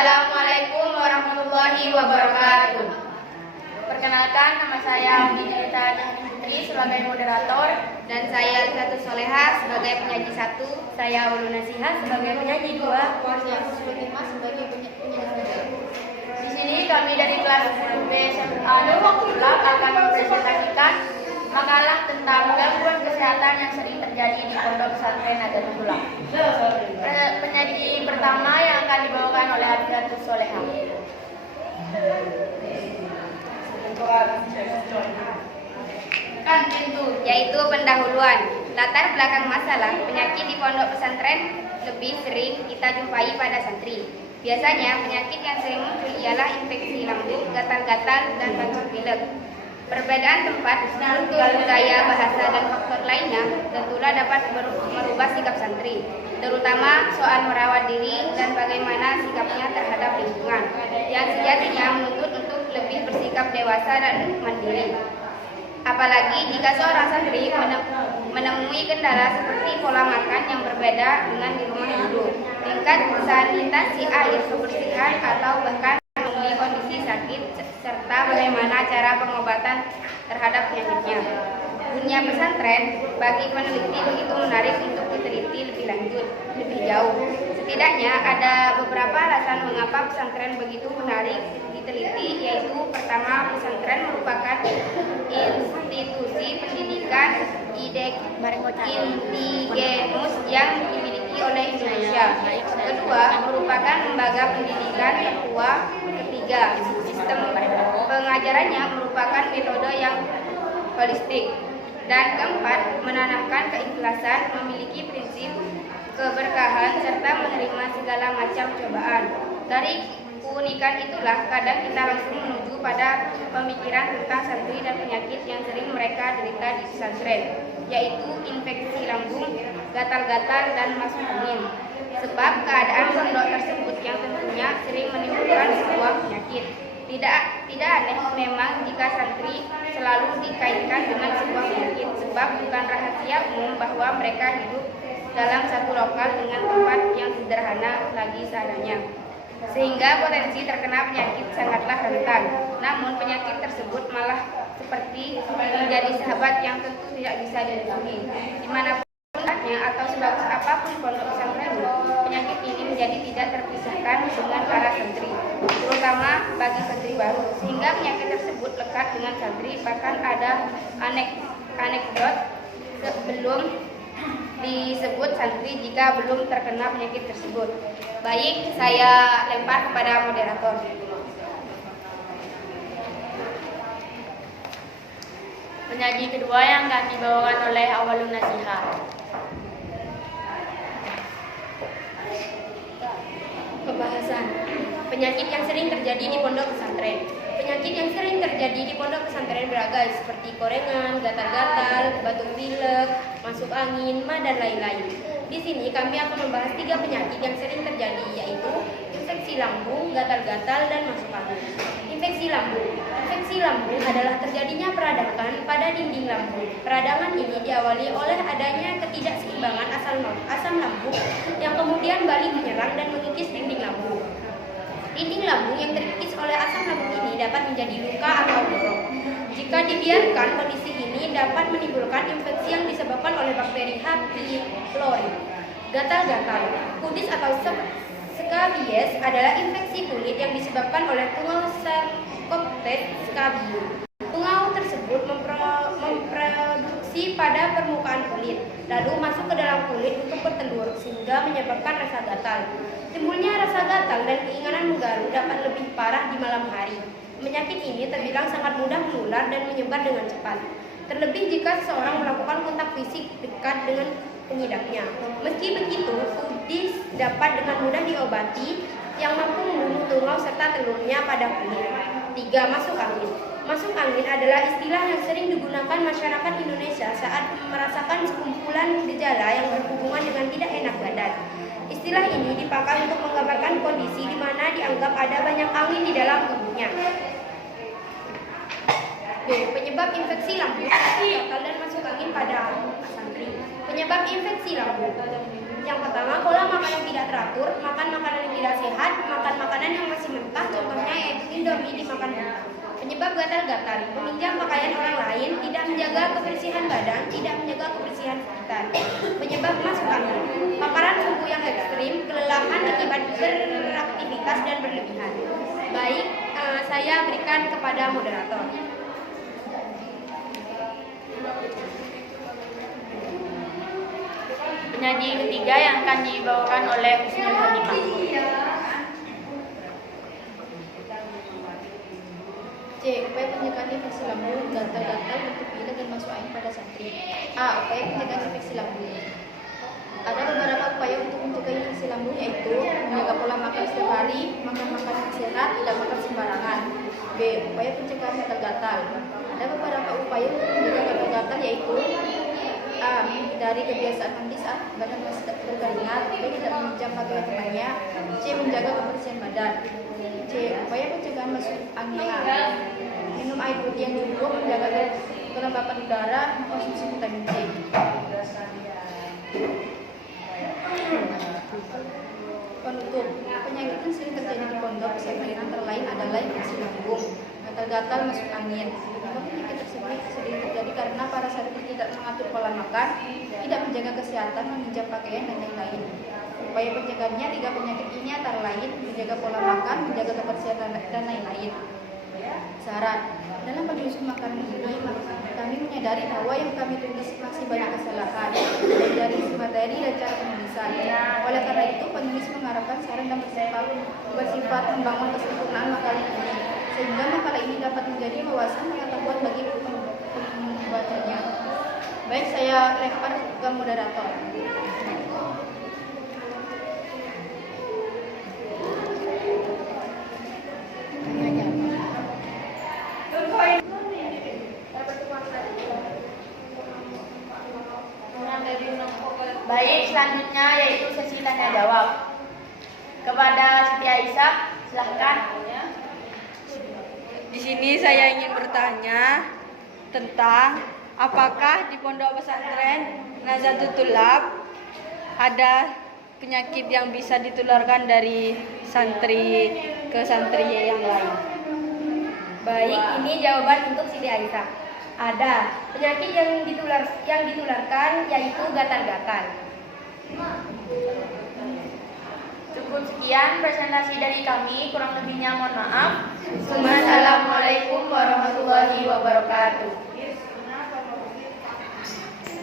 Assalamualaikum warahmatullahi wabarakatuh. Perkenalkan, nama saya Dinita Putri sebagai moderator, dan saya Satu Soleha sebagai penyaji 1. saya Ulu Nasihah sebagai penyaji 2. sebagai penyanyi. Di sini kami dari kelas B SMA Nurullah akan mempresentasikan makalah tentang gangguan kesehatan yang sering terjadi di Pondok Pesantren Nahdlatul. Penyaji pertama yang akan dibawakan oleh Satu Soleha. Yaitu pendahuluan. Latar belakang masalah penyakit di pondok pesantren lebih sering kita jumpai pada santri. Biasanya penyakit yang sering muncul ialah infeksi lambung, gatal-gatal, dan batuk pilek. Perbedaan tempat, struktur, budaya, bahasa, dan faktor lainnya tentulah dapat merubah sikap santri, terutama soal merawat diri dan bagaimana sikapnya terhadap lingkungan, yang sejatinya menuntut untuk lebih bersikap dewasa dan mandiri. Apalagi jika seorang santri menemui kendala seperti pola makan yang berbeda dengan di rumah dulu, tingkat sanitasi air, kebersihan, atau bahkan menemui kondisi sakit, serta bagaimana cara pengobatan terhadap penyakitnya. Dunia pesantren bagi peneliti begitu menarik untuk diteliti lebih lanjut, lebih jauh. Setidaknya ada beberapa alasan mengapa pesantren begitu menarik diteliti, yaitu pertama, pesantren merupakan institusi pendidikan indigenous yang dimiliki oleh Indonesia. Kedua, merupakan lembaga pendidikan tertua. Ketiga, sistem pengajarannya merupakan metode yang holistik. Dan keempat, menanamkan keikhlasan, memiliki prinsip keberkahan, serta menerima segala macam cobaan. Dari keunikan itulah kadang kita langsung menuju pada pemikiran tentang santri dan penyakit yang sering mereka derita di pesantren, yaitu infeksi lambung, gatal-gatal, dan masuk angin. Sebab keadaan pondok tersebut yang tentunya sering menimbulkan sebuah penyakit. Tidak aneh memang jika santri selalu dikaitkan dengan sebuah penyakit, sebab bukan rahasia umum bahwa mereka hidup dalam satu lokal dengan tempat yang sederhana lagi seadanya, sehingga potensi terkena penyakit sangatlah rentan. Namun penyakit tersebut malah seperti menjadi sahabat yang tentu tidak bisa dilindungi. Dimanapun atau sebagus apapun pondok pesantren, penyakit ini menjadi tidak terpisahkan dengan para santri, terutama bagi santri baru, sehingga penyakit tersebut lekat dengan santri. Bahkan ada anekdot sebelum disebut santri jika belum terkena penyakit tersebut. Baik, saya lempar kepada moderator. Penyaji kedua yang akan dibawakan oleh Awalun Nasihah. Pembahasan penyakit yang sering terjadi di pondok pesantren. Penyakit yang sering terjadi di pondok pesantren beragam seperti korengan, gatal-gatal, batuk pilek, masuk angin, ma, dan lain-lain. Di sini kami akan membahas 3 penyakit yang sering terjadi, yaitu infeksi lambung, gatal-gatal, dan masuk angin. Infeksi lambung. Infeksi lambung adalah terjadinya peradangan pada dinding lambung. Peradangan ini diawali oleh adanya ketidakseimbangan asam lambung yang kemudian balik menyerang dan mengikis dinding lambung. Dinding lambung yang terkikis oleh asam lambung ini dapat menjadi luka atau borok. Jika dibiarkan, kondisi ini dapat menimbulkan infeksi yang disebabkan oleh bakteri H. pylori. Gatal-gatal. Kudis atau scabies adalah infeksi kulit yang disebabkan oleh tungau Sarcoptes scabium. Tungau tersebut memproduksi pada permukaan kulit, lalu masuk ke dalam kulit untuk bertelur, sehingga menyebabkan rasa gatal. Timbulnya rasa gatal dan keinginan menggaruk dapat lebih parah di malam hari. Penyakit ini terbilang sangat mudah menular dan menyebar dengan cepat, terlebih jika seseorang melakukan kontak fisik dekat dengan pengidapnya. Meski begitu, kudis dapat dengan mudah diobati yang mampu membunuh tungau serta telurnya pada kulit. 3. Masuk angin. Masuk angin adalah istilah yang sering digunakan masyarakat Indonesia saat merasakan sekumpulan gejala yang berhubungan dengan tidak enak badan. Istilah ini dipakai untuk menggambarkan kondisi di mana dianggap ada banyak angin di dalam tubuhnya. Penyebab infeksi lambung, gatal, dan masuk angin pada santri. Penyebab infeksi lambung. Yang pertama, pola makan yang tidak teratur, makan makanan yang tidak sehat, makan makanan yang contohnya yaitu Indomie dimakan mentah. Penyebab gatal-gatal, meminjam pakaian orang lain, tidak menjaga kebersihan badan, tidak menjaga kebersihan sekitar. Penyebab masuk angin, paparan suhu yang ekstrim, kelelahan akibat beraktivitas dan berlebihan. Baik, saya berikan kepada moderator. Penyaji ketiga yang akan dibawakan oleh Husnul Khotimah. C. Upaya pencegahan infeksi lambung, gatal-gatal, bentuk pilek dan masuk angin pada santri. A. Upaya pencegahan infeksi lambung. Ada beberapa upaya untuk mencegah infeksi lambung, yaitu menjaga pola makan setiap hari, makan makanan sehat, tidak makan sembarangan. B. Upaya pencegahan gatal-gatal. Ada beberapa upaya untuk mencegah gatal-gatal, yaitu A. Menghindari kebiasaan mandi saat badan masih berkeringat. B. Tidak meminjam pakaian temannya. C. Menjaga kebersihan badan. C. Upaya pencegahan masuk angin. Minum air putih yang cukup, menjaga kelembapan udara, mengkonsumsi vitamin C. Penutup, penyakit yang sering terjadi di pondok pesantren antara lain adalah infeksi lambung, gatal-gatal, masuk angin. Penyebab penyakit tersebut sering terjadi karena para santri tidak mengatur pola makan, tidak menjaga kesehatan, meminjam pakaian, dan lain-lain. Upaya pencegahannya 3 penyakit ini antara lain menjaga pola makan, menjaga kebersihan, dan lain-lain. Syarat, dalam penyusun makanan ini kami menyadari bahwa yang kami tulis masih banyak kesalahan dari isi materi dan cara penulisan. Oleh karena itu, penulis mengharapkan saran dan bersifat membangun kesempurnaan makalah ini, sehingga makalah ini dapat menjadi wawasan pengetahuan bagi pembacanya. Baik, saya lempar ke moderator. Baik, selanjutnya yaitu sesi tanya jawab. Kepada Siti Aisyah, silahkan. Di sini saya ingin bertanya tentang apakah di pondok pesantren Nazatul Tulab ada penyakit yang bisa ditularkan dari santri ke santri yang lain. Baik, ini jawaban untuk Siti Aisyah. Ada penyakit yang ditularkan yaitu gatal-gatal. Cukup sekian presentasi dari kami, kurang lebihnya mohon maaf. Wassalamualaikum warahmatullahi wabarakatuh.